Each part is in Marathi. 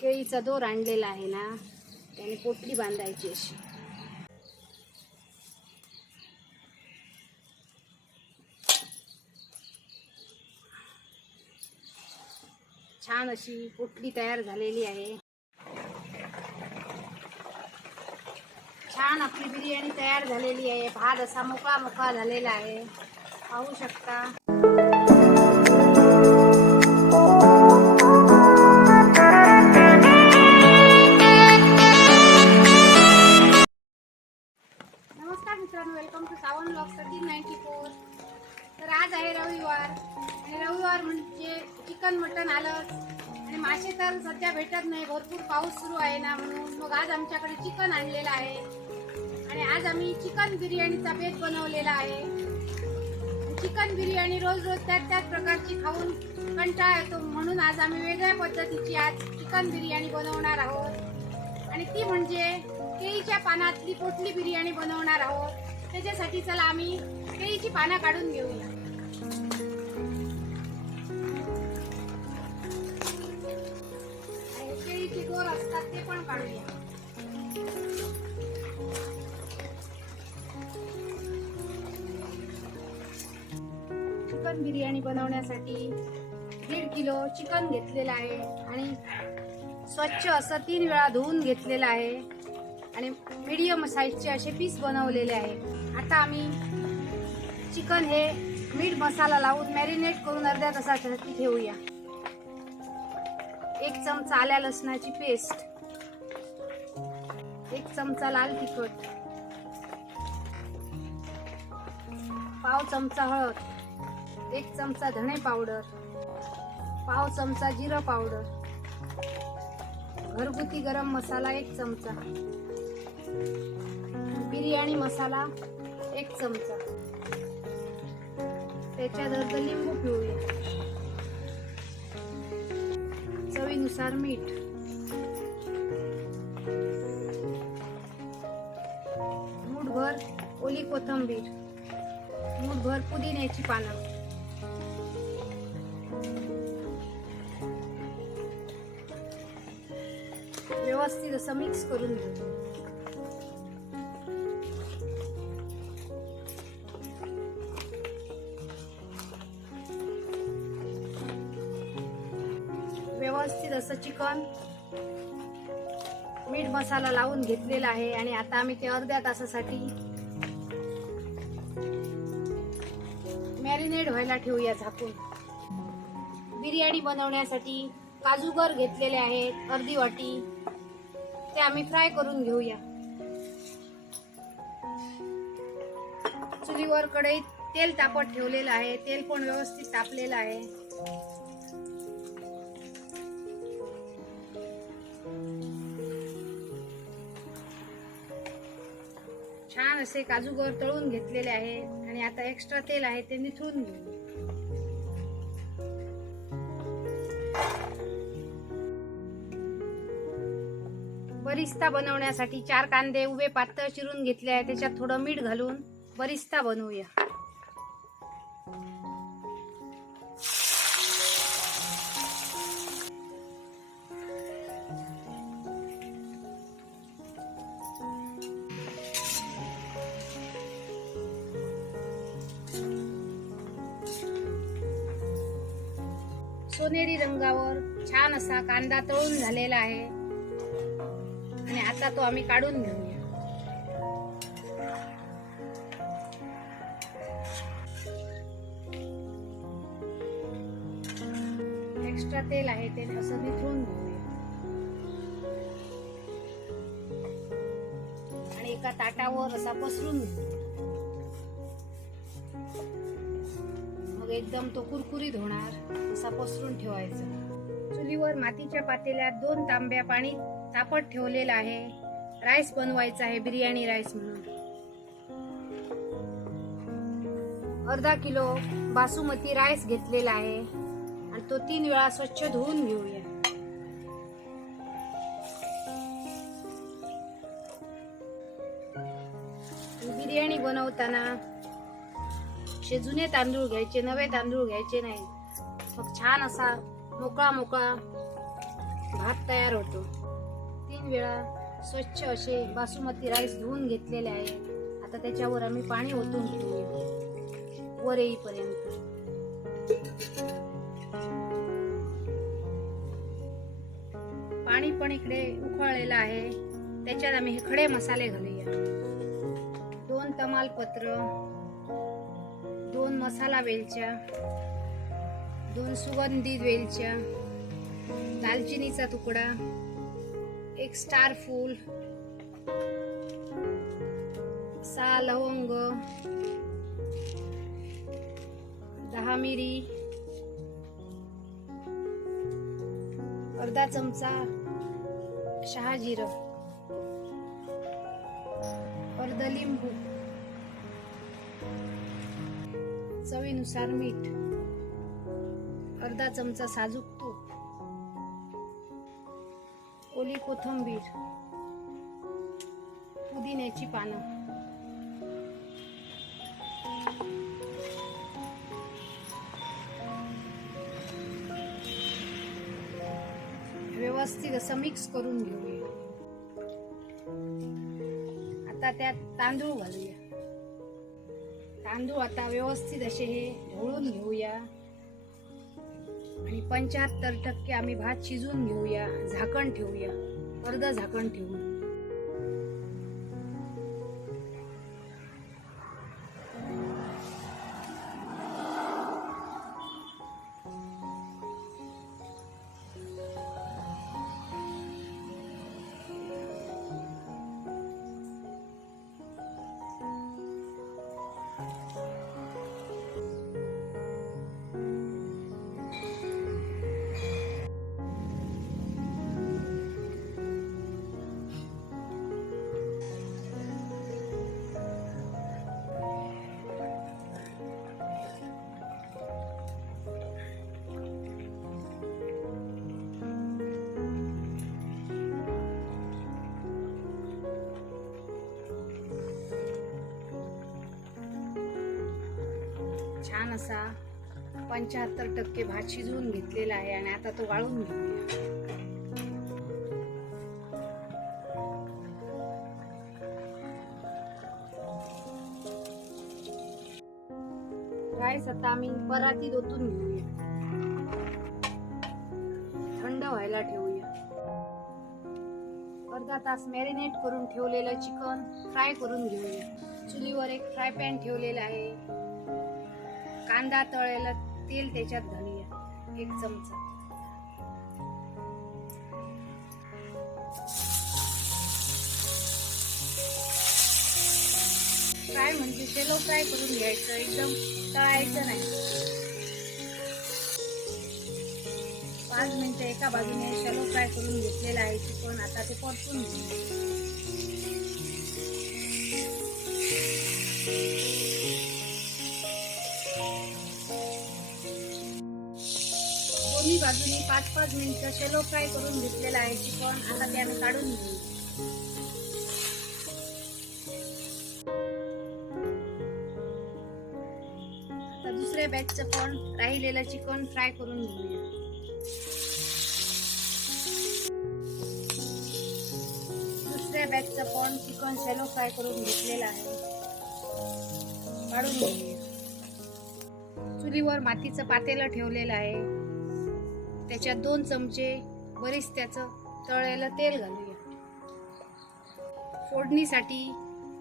केळीचा दोर आणलेला आहे ना त्याने पोटली बांधायची अशी. छान अशी पोटली तयार झालेली आहे. छान आपली बिर्याणी तयार झालेली आहे. भात असा मोकळा मोकळा झालेला आहे. पाहू शकता. ब्लॉग थर्टीन नाईन्टी फोर तर आज आहे रविवार. आणि रविवार म्हणजे चिकन मटन आलं आणि मासे तर सध्या भेटत नाही. भरपूर पाऊस सुरू आहे ना म्हणून. मग आज आमच्याकडे चिकन आणलेलं आहे. आणि आज आम्ही चिकन बिर्याणीचा बेत बनवलेला आहे. चिकन बिर्याणी रोज रोज त्याच त्याच प्रकारची खाऊन कंटाळा येतो म्हणून आज आम्ही वेगळ्या पद्धतीची आज चिकन बिर्याणी बनवणार आहोत. आणि ती म्हणजे केळीच्या पानातली पोटली बिर्याणी बनवणार आहोत. त्याच्यासाठी चला आम्ही केळीची पानं काढून घेऊया. केळीची दोर असतात ते पण काढूया. चिकन बिर्याणी बनवण्यासाठी दीड किलो चिकन घेतलेलं आहे आणि स्वच्छ असं तीन वेळा धुवून घेतलेलं आहे. आणि मीडियम साईजचे असे पीस बनवलेले आहे. आता आम्ही चिकन हे मीठ मसाला लावून मॅरिनेट करून अर्ध्या तासासाठी ठेवूया. एक चमचा आल्या लसणाची पेस्ट एक चमचा लाल तिखट. पाव चमचा हळद. एक चमचा धणे पावडर पाव चमचा जिरं पावडर घरगुती गरम मसाला एक चमचा. बिर्याणी मसाला एक चमचा. त्याच्यात अर्ध लिंबू पिळूया. चवीनुसार मीठ. मूठभर ओली कोथंबीर. मूठभर पुदिन्याची पानं. व्यवस्थित असं मिक्स करून घेऊ. मसाला लावून घेतलेला आहे आणि आता आम्ही ते अर्ध्या तासासाठी मॅरिनेट व्हायला ठेवूया झाकून. बिर्याणी बनवण्यासाठी काजूगर घेतलेले आहेत अर्धी वाटी. ते आम्ही फ्राय करून घेऊया. चुलीवर कढईत तेल तापत ठेवलेलं आहे तेल पण व्यवस्थित तापलेलं आहे. असे काजूगर तळून घेतलेले आहे आणि आता एक्स्ट्रा तेल आहे ते निथळून घेऊ. बरिस्ता बनवण्यासाठी चार कांदे उभे पातळ चिरून घेतले आहे त्याच्यात थोडं मीठ घालून बरिस्ता बनवूया. कांदा तळून झालेला आहे. आणि आता तो आम्ही काढून घेऊया. एक्स्ट्रा तेल आहे ते असं निथळून घेऊया. आणि एका ताटावर असा पसरून घेऊया. मग एकदम तो कुरकुरीत होणार असा पसरून ठेवायचा. चुलीवर मातीच्या पातेल्यात दोन तांब्या पाणी तापत ठेवलेलं आहे. राईस बनवायचा आहे बिर्याणी राईस म्हणून. अर्धा किलो बासुमती राईस घेतलेला आहे आणि तो तीन वेळा स्वच्छ धुवून घेऊया. बिर्याणी बनवताना असे जुने तांदूळ घ्यायचे नवे तांदूळ घ्यायचे नाही मग छान असा मोकळा मोकळा भात तयार होतो. तीन वेळा स्वच्छ असे बासुमती राईस धुवून घेतलेले आहे. आता त्याच्यावर आम्ही पाणी ओतून घेतो वर येईपर्यंत. पाणी पण इकडे उकळलेलं आहे. त्याच्यात आम्ही हे खडे मसाले घालूया. दोन तमालपत्र दोन मसाला वेलच्या दोन सुगंधी वेलच्या दालचिनीचा तुकडा एक स्टार फूल सहा लवंग दहा मिरी अर्धा चमचा शहाजिरं अर्ध लिंबू चवीनुसार मीठ. अर्धा चमचा साजूक तूप. ओली कोथंबीर. पुदिन्याची पानं. व्यवस्थित असं मिक्स करून घेऊया. आता त्यात तांदूळ घालूया. तांदूळ आता व्यवस्थित असे हे ढवळून घेऊया. आणि पंच्याहत्तर टक्के आम्ही भात शिजून घेऊया झाकण ठेवूया अर्ध झाकण ठेवून. छान असा पंच्याहत्तर टक्के भात शिजवून घेतलेला आहे आणि आता तो वाळून घेऊया. राईस आता आम्ही परातीत ओतून घेऊया. थंड व्हायला ठेवूया. अर्धा तास मॅरिनेट करून ठेवलेलं चिकन फ्राय करून घेऊया. चुलीवर एक फ्राय पॅन ठेवलेला आहे. कांदा तळलेला तेल त्याच्यात घालूया एक चमचा. काय म्हणजे शेलो फ्राय करून घ्यायचं एकदम तळायचं नाही. पाच मिनिटं एका बाजूने शेलो फ्राय करून घेतलेलं आहे चिकन आता ते परतून घेऊ. बाजूनी पाच पाच मिनिटं शेलो फ्राय करून घेतलेलं आहे. चिकन आता ते आम्ही काढून घेऊ. आता दुसऱ्या बॅचचं पण राहिलेलं चिकन फ्राय करून घेऊया. दुसऱ्या बॅचचं पण चिकन शेलो फ्राय करून घेतलेलं आहे. काढून घेऊया. चुलीवर मातीचं पातेलं ठेवलेलं आहे. त्याच्यात दोन चमचे बरीच त्याचं तळायला तेल घालूया. फोडणीसाठी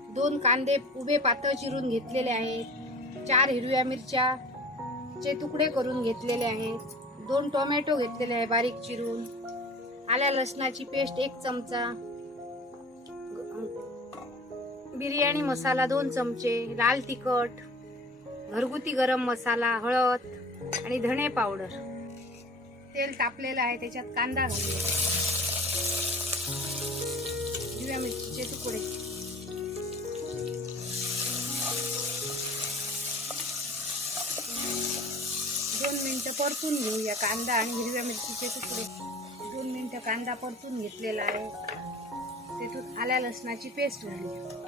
दोन कांदे उभे पातळ चिरून घेतलेले आहेत. चार हिरव्या मिरच्या चे तुकडे करून घेतलेले आहेत. दोन टोमॅटो घेतलेले आहे बारीक चिरून. आल्या लसणाची पेस्ट एक चमचा. बिर्याणी मसाला दोन चमचे. लाल तिखट घरगुती गरम मसाला हळद आणि धणे पावडर. तेल तापलेलं आहे त्याच्यात कांदा घालूया हिरव्या मिरचीचे तुकडे. दोन मिनिटं परतून घेऊया कांदा आणि हिरव्या मिरचीचे तुकडे. दोन मिनटं कांदा परतून घेतलेला आहे. त्यातून आल्या लसणाची पेस्ट घालूया.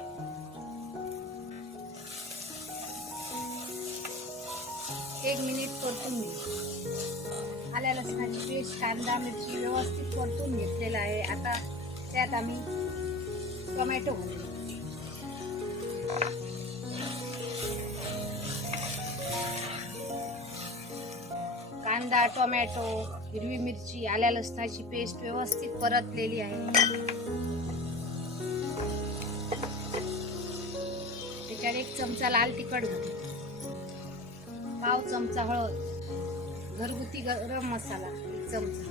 एक मिनिट परतून घेऊ आल्या लसणाची पेस्ट कांदा मिरची व्यवस्थित परतून आहे. आता त्यात आम्ही टोमॅटो घालू. कांदा टोमॅटो हिरवी मिरची आल्या लसणाची पेस्ट व्यवस्थित परतलेली आहे. त्याच्यात एक चमचा लाल तिखट घालू. पाव चमचा हळद. घरगुती गरम मसाला चमचा.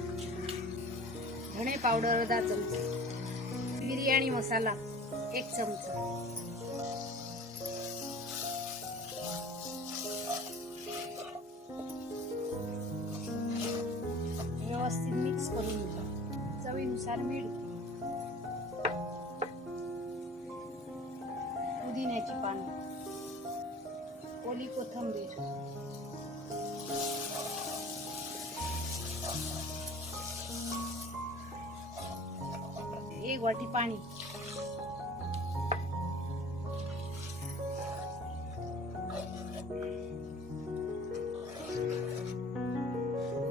धणे पावडर अर्धा चमचा. बिर्याणी मसाला एक चमचा. व्यवस्थित मिक्स करून घ्या. चवीनुसार मीठ पुदिन्याची पानं. ओली कोथंबीर. एक वाटी पाणी.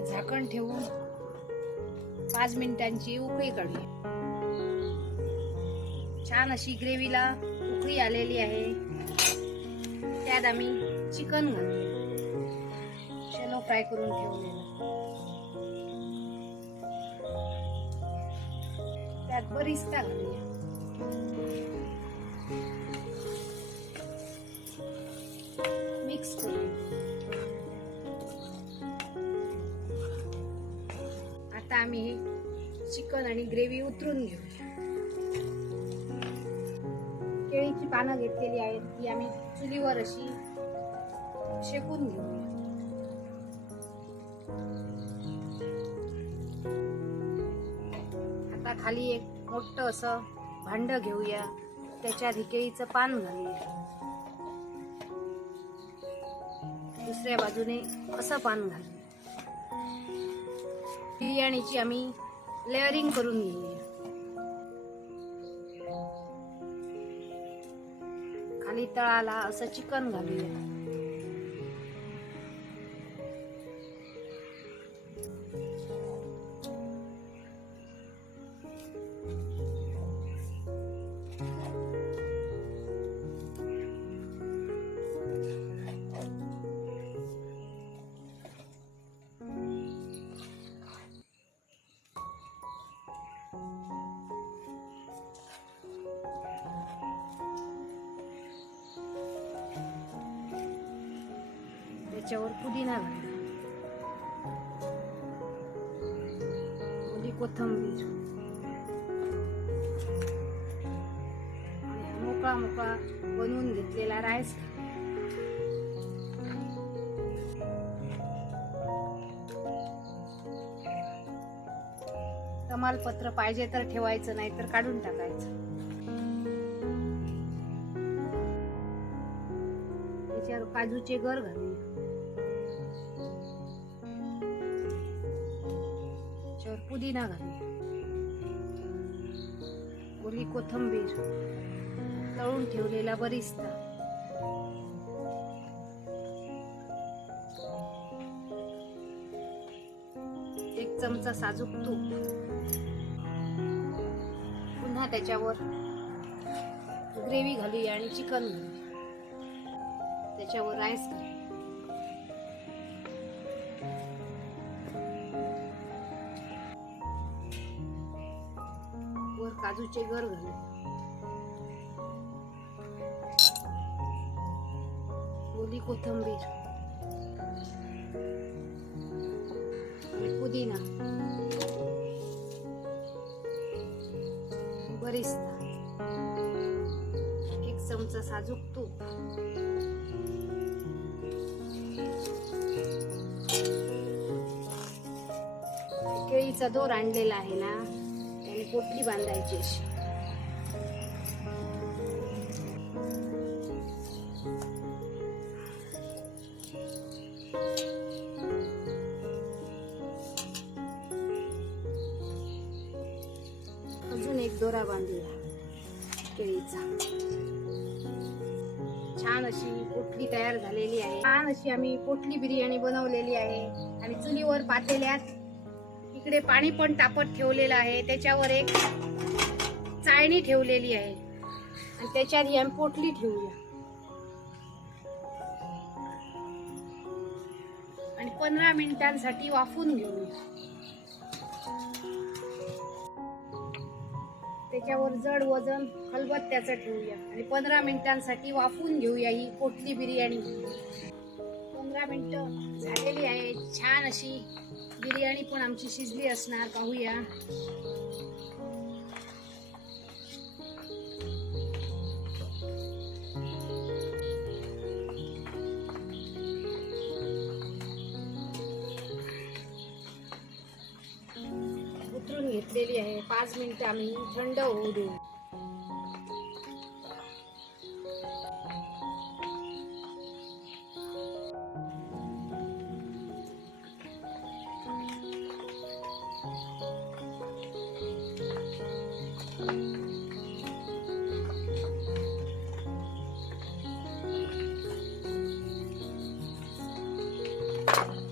झाकण ठेवून पाच मिनिटांची उकळी काढली छान अशी ग्रेव्हीला उकळी आलेली आहे. त्यात आम्ही चिकन घालतो चलो फ्राय करून ठेवलेलं. त्यात बरीच घालूया मिक्स करू आता आम्ही चिकन आणि ग्रेव्ही उतरून घेऊ केळीची पानं घेतलेली आहेत ती आम्ही चुलीवर अशी शेकून घेऊया. आता खाली एक मोठं असं भांड घेऊया. त्याच्या ही केळीचं पान घालूया दुसऱ्या बाजूने असं पान घालूया. बिर्याणीची आम्ही लेअरिंग करून घेऊया. खाली तळाला असं चिकन घालूया. त्याच्यावर पुदिना घाला म्हणजे कोथंबीर. मोकळा मोकळा बनवून घेतलेला राईस. तमालपत्र पाहिजे तर ठेवायचं नाही तर काढून टाकायचं. त्याच्यावर काजूचे गर घालूया पुदिना घालूया ओली कोथंबीर तळून ठेवलेला बरिस्ता. एक चमचा साजूक तूप. पुन्हा त्याच्यावर ग्रेव्ही घालूया आणि चिकन घालूया त्याच्यावर राईस घालूया वर काजूचे गर घालूया ओली कोथंबीर. पुदिना. बरिस्ता. एक चमचा साजूक तूप. केळीचा दोर आणलेला आहे ना. त्याने पोटली बांधायची. अशी अजून एक दोरा बांधूया केळीचा. छान अशी पोटली तयार झालेली आहे. छान अशी आम्ही पोटली बिर्याणी बनवलेली आहे. आणि चुलीवर पातेल्यात इकडे पाणी पण तापत ठेवलेलं आहे. त्याच्यावर एक चाळणी ठेवलेली आहे. आणि त्याच्यात या पोटली ठेवूया. आणि पंधरा मिनिटांसाठी वाफून घेऊया. त्याच्यावर जड वजन हलबत्त्याचं ठेवूया. आणि पंधरा मिनिटांसाठी वाफून घेऊया ही पोटली बिर्याणी. पंधरा मिनिटं झालेली आहे. छान अशी बिर्याणी पण आमची शिजली असणार पाहूया. उतरून घेतलेली आहे. पाच मिनिटं आम्ही थंड होऊ देऊ.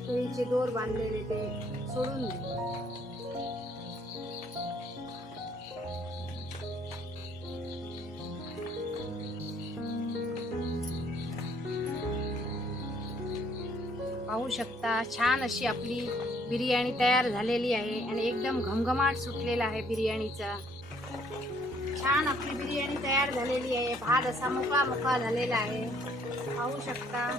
केळीचे दोर बांधलेले ते सोडून दे. पाहू शकता छान अशी आपली बिर्याणी तयार झालेली आहे आणि एकदम घमघमाट सुटलेला आहे बिर्याणीचा. छान आपली बिर्याणी तयार झालेली आहे. भात असा मोकळा मोकळा झालेला आहे. पाहू शकता.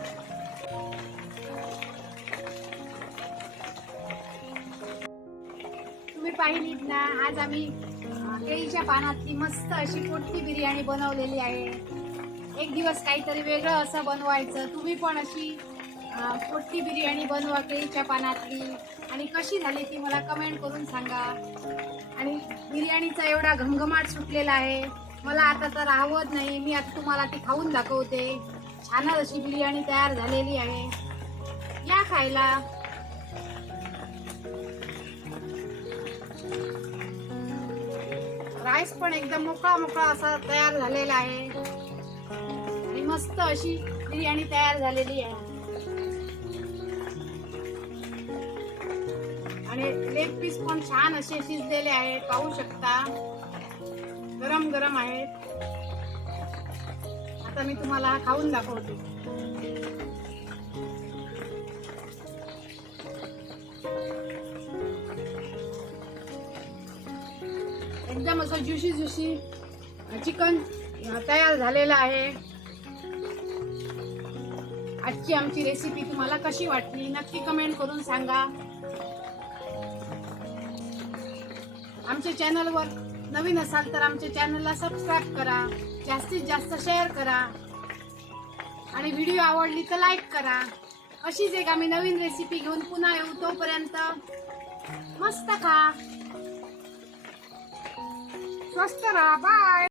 तुम्ही पाहिलीत ना आज आम्ही केळीच्या पानातली मस्त अशी पोटकी बिर्याणी बनवलेली आहे. एक दिवस काहीतरी वेगळं असं बनवायचं. तुम्ही पण अशी पोटकी बिर्याणी बनवा केळीच्या पानातली. आणि कशी झाली ती मला कमेंट करून सांगा. आणि बिर्याणीचा एवढा घमघमाट सुटलेला आहे. मला आता तर आवत नाही. मी आता तुम्हाला ती खाऊन दाखवते. छानच अशी बिर्याणी तयार झालेली आहे. या खायला. राईस पण एकदम मोकळा मोकळा असा तयार झालेला आहे. आणि मस्त अशी बिर्याणी तयार झालेली आहे. आणि लेग पीस पण छान असे शिजलेले आहेत पाहू शकता. गरम गरम आहेत. आता मी तुम्हाला हा खाऊन दाखवते. एकदम असं ज्युशी ज्युशी चिकन तयार झालेलं आहे. आजची आमची रेसिपी तुम्हाला कशी वाटली नक्की कमेंट करून सांगा. आमच्या चॅनलवर नवीन असाल तर आमच्या चॅनलला सबस्क्राईब करा. जास्तीत जास्त शेअर करा. आणि व्हिडिओ आवडली तर लाईक करा. अशीच एक आम्ही नवीन रेसिपी घेऊन पुन्हा येऊ तोपर्यंत. मस्त खा. स्वस्त राहा. बाय